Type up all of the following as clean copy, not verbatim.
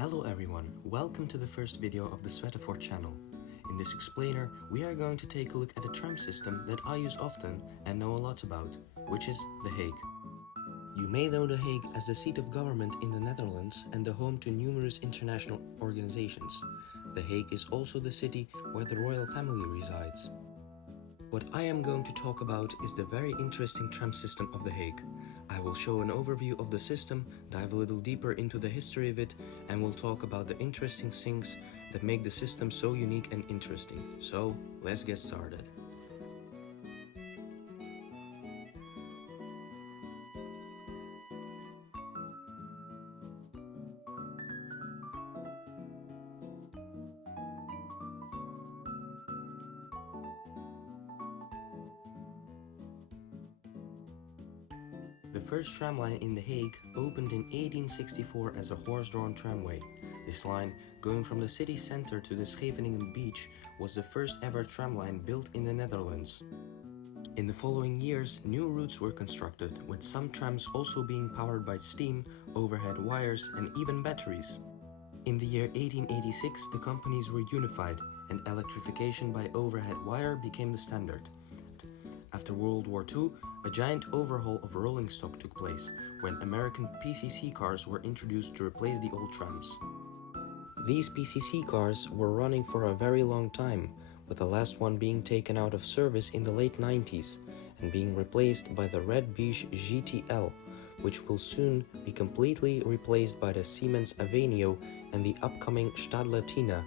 Hello everyone, welcome to the first video of the Svetofor channel. In this explainer, we are going to take a look at a tram system that I use often and know a lot about, which is The Hague. You may know The Hague as the seat of government in the Netherlands and the home to numerous international organizations. The Hague is also the city where the royal family resides. What I am going to talk about is the very interesting tram system of The Hague. I will show an overview of the system, dive a little deeper into the history of it, and we'll talk about the interesting things that make the system so unique and interesting. So, let's get started. The first tram line in The Hague opened in 1864 as a horse-drawn tramway. This line, going from the city centre to the Scheveningen beach, was the first ever tram line built in the Netherlands. In the following years, new routes were constructed, with some trams also being powered by steam, overhead wires, and even batteries. In the year 1886, the companies were unified, and electrification by overhead wire became the standard. After World War II, a giant overhaul of rolling stock took place, when American PCC cars were introduced to replace the old trams. These PCC cars were running for a very long time, with the last one being taken out of service in the late 90s and being replaced by the red beige GTL, which will soon be completely replaced by the Siemens Avenio and the upcoming Stadler Tina.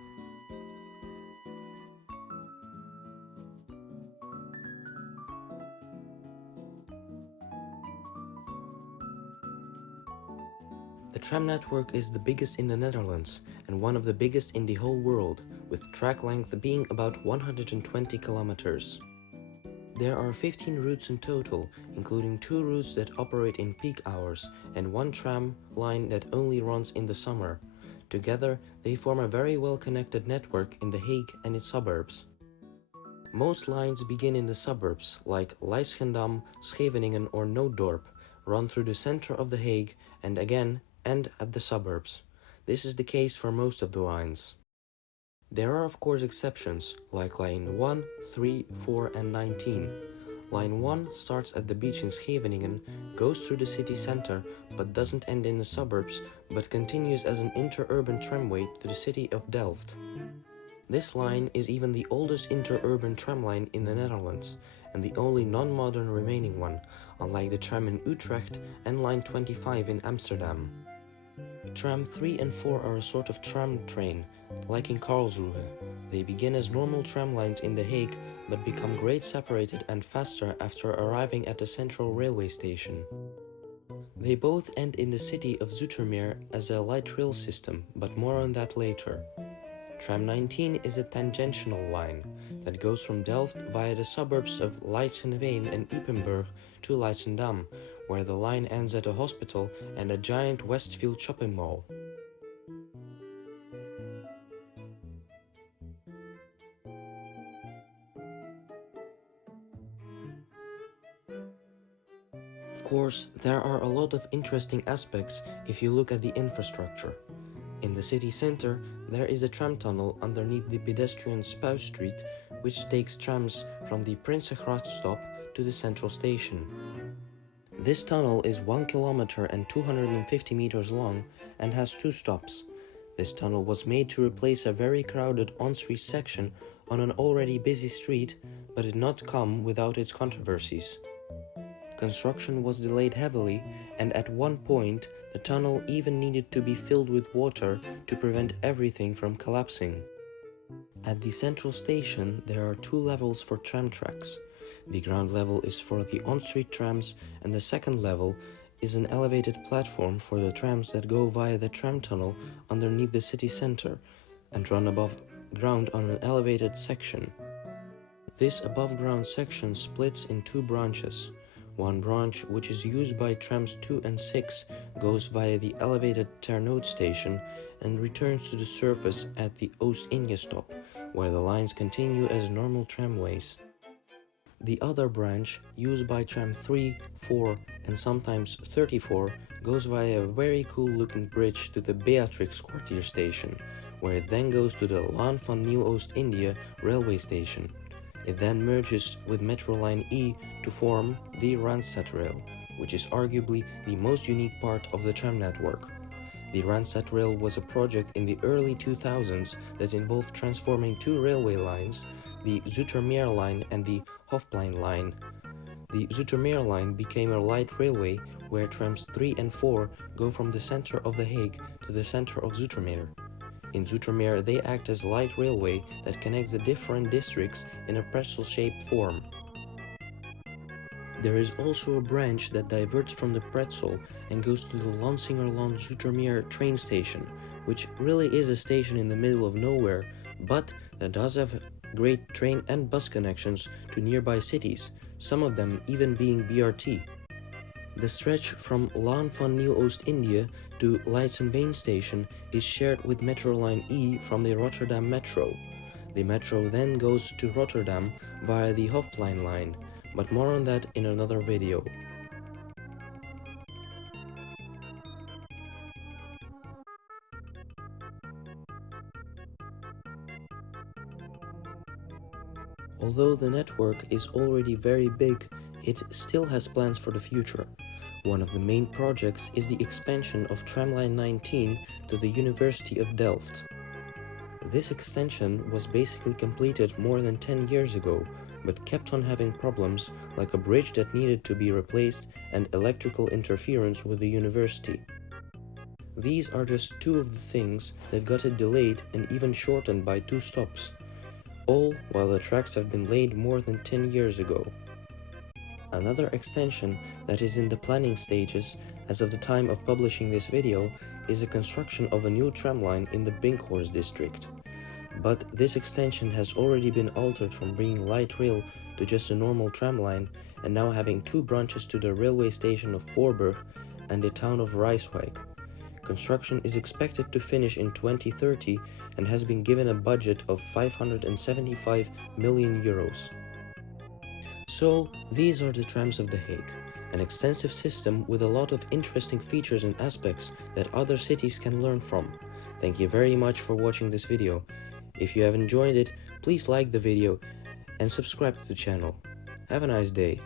The tram network is the biggest in the Netherlands and one of the biggest in the whole world, with track length being about 120 kilometers. There are 15 routes in total, including 2 routes that operate in peak hours and 1 tram line that only runs in the summer. Together, they form a very well-connected network in The Hague and its suburbs. Most lines begin in the suburbs, like Leidschendam, Scheveningen or Nooddorp, run through the center of The Hague and again end at the suburbs. This is the case for most of the lines. There are of course exceptions, like line 1, 3, 4 and 19. Line 1 starts at the beach in Scheveningen, goes through the city center but doesn't end in the suburbs, but continues as an interurban tramway to the city of Delft. This line is even the oldest interurban tram line in the Netherlands, and the only non-modern remaining one, unlike the tram in Utrecht and line 25 in Amsterdam. Tram 3 and 4 are a sort of tram train, like in Karlsruhe. They begin as normal tram lines in The Hague, but become great separated and faster after arriving at the central railway station. They both end in the city of Zoetermeer as a light rail system, but more on that later. Tram 19 is a tangential line that goes from Delft via the suburbs of Leidschendam and Ypenburg to Leidschendam, where the line ends at a hospital and a giant Westfield shopping mall. Of course, there are a lot of interesting aspects if you look at the infrastructure. In the city center, there is a tram tunnel underneath the pedestrian Spuis Street, which takes trams from the Prinsengracht stop to the central station. This tunnel is 1 kilometer and 250 meters long and has 2 stops. This tunnel was made to replace a very crowded on-street section on an already busy street, but did not come without its controversies. Construction was delayed heavily, and at one point the tunnel even needed to be filled with water to prevent everything from collapsing. At the central station there are 2 levels for tram tracks. The ground level is for the on-street trams, and the second level is an elevated platform for the trams that go via the tram tunnel underneath the city center and run above ground on an elevated section. This above-ground section splits in 2 branches. One branch, which is used by trams 2 and 6, goes via the elevated Ternode station and returns to the surface at the Oost-Inge stop, where the lines continue as normal tramways. The other branch, used by tram 3, 4 and sometimes 34, goes via a very cool looking bridge to the Beatrix quartier station, where it then goes to the Laan van Nieuw-Oost-India railway station. It then merges with Metro Line E to form the Randstadrail, which is arguably the most unique part of the tram network. The Randstadrail was a project in the early 2000s that involved transforming two railway lines, the Zoetermeer line and the Hofplein line. The Zoetermeer line became a light railway where trams 3 and 4 go from the center of The Hague to the center of Zoetermeer. In Zoetermeer, they act as light railway that connects the different districts in a pretzel-shaped form. There is also a branch that diverts from the pretzel and goes to the Lansingerland Zoetermeer train station, which really is a station in the middle of nowhere, but that does have great train and bus connections to nearby cities, some of them even being BRT. The stretch from Laan van Nieuw-Oost-India to Leidsenveen station is shared with Metro Line E from the Rotterdam Metro. The metro then goes to Rotterdam via the Hofplein line, but more on that in another video. Although the network is already very big, it still has plans for the future. One of the main projects is the expansion of Tramline 19 to the University of Delft. This extension was basically completed more than 10 years ago, but kept on having problems like a bridge that needed to be replaced and electrical interference with the university. These are just two of the things that got it delayed and even shortened by 2 stops, all while the tracks have been laid more than 10 years ago. Another extension that is in the planning stages as of the time of publishing this video is the construction of a new tramline in the Binkhorst district. But this extension has already been altered from being light rail to just a normal tramline and now having 2 branches to the railway station of Voorburg and the town of Rijswijk. Construction is expected to finish in 2030 and has been given a budget of 575 million euros. So, these are the trams of The Hague, an extensive system with a lot of interesting features and aspects that other cities can learn from. Thank you very much for watching this video. If you have enjoyed it, please like the video and subscribe to the channel. Have a nice day.